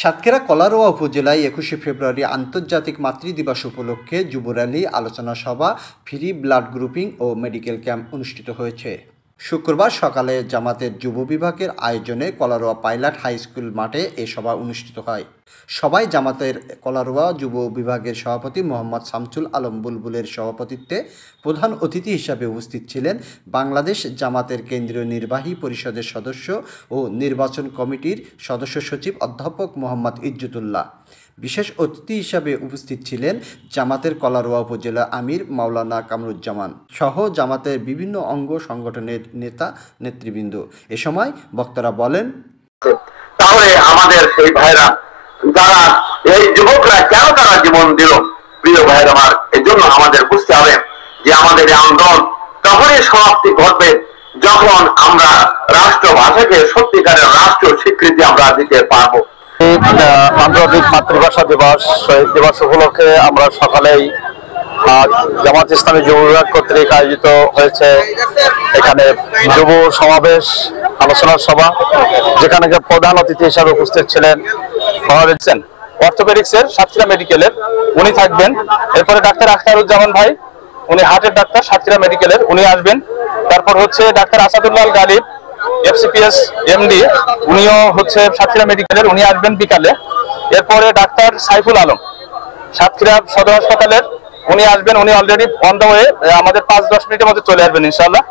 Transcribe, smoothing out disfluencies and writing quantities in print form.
সাতক্ষীরা কলারোয়া উপজেলায় 21শে ফেব্রুয়ারি আন্তর্জাতিক মাতৃদিবস উপলক্ষে যুব র্যালি, আলোচনা সভা, ফ্রি ব্লাড গ্রুপিং ও মেডিকেল ক্যাম্প অনুষ্ঠিত হয়েছে। শুক্রবার সকালে জামাতের যুব বিভাগের আয়োজনে কলারোয়া পাইলট হাই স্কুল মাঠে এ সভা অনুষ্ঠিত হয়। সভায় জামাতের কলারোয়া যুব বিভাগের সভাপতি মোহাম্মদ শামসুল আলম বুলবুলের সভাপতিত্বে প্রধান অতিথি হিসাবে উপস্থিত ছিলেন বাংলাদেশ জামাতের কেন্দ্রীয় নির্বাহী পরিষদের সদস্য ও নির্বাচন কমিটির সদস্য সচিব অধ্যাপক মোহাম্মদ ইজ্জতুল্লাহ। বিশেষ অতিথি হিসাবে উপস্থিত ছিলেন জামাতের কলারোয়া উপজেলা আমির মাওলানা কামরুজ্জামান সহ জামাতের বিভিন্ন অঙ্গ সংগঠনের নেতা নেতৃবৃন্দ। এ সময় বক্তারা বলেন, তাহলে আমাদের সেই ভাইরা যারা এই যুবকরা কেন তারা জীবন দিল, প্রিয় ভাইরা আমার, এই জন্য আমাদের বুঝতে হবে যে আমাদের এই আন্দোলন তখনই সমাপ্তি ঘটবে যখন আমরা রাষ্ট্র ভাষাকে সত্যিকারের রাষ্ট্র স্বীকৃতি আমরা দিতে পারবো। আন্তর্জাতিক মাতৃভাষা দিবস, শহীদ দিবস উপলক্ষে আমরা সকালেই জামাত ইসলামী যুব বিভাগ কর্তৃক আয়োজিত হয়েছে এখানে যুব সমাবেশ, আলোচনা সভা, যেখানে প্রধান অতিথি হিসাবে উপস্থিত ছিলেন অর্থোপেডিক্সের সাতক্ষীরা মেডিকেলের, উনি থাকবেন। এরপরে ডাক্তার আখতারুজ্জামান ভাই, উনি হার্টের ডাক্তার সাতক্ষীরা মেডিকেলের, উনি আসবেন। তারপর হচ্ছে doctor Asadullah Ghalib, FCPS MD, উনিও হচ্ছে সাতক্ষীরা মেডিকেলের, উনি আসবেন বিকালে। এরপরে ডাক্তার সাইফুল আলম সাতক্ষীরা সদর হাসপাতালের, উনি আসবেন। উনি অলরেডি অন দ্য ওয়ে, আমাদের 5-10 মিনিটের মধ্যে চলে আসবেন ইনশাআল্লাহ।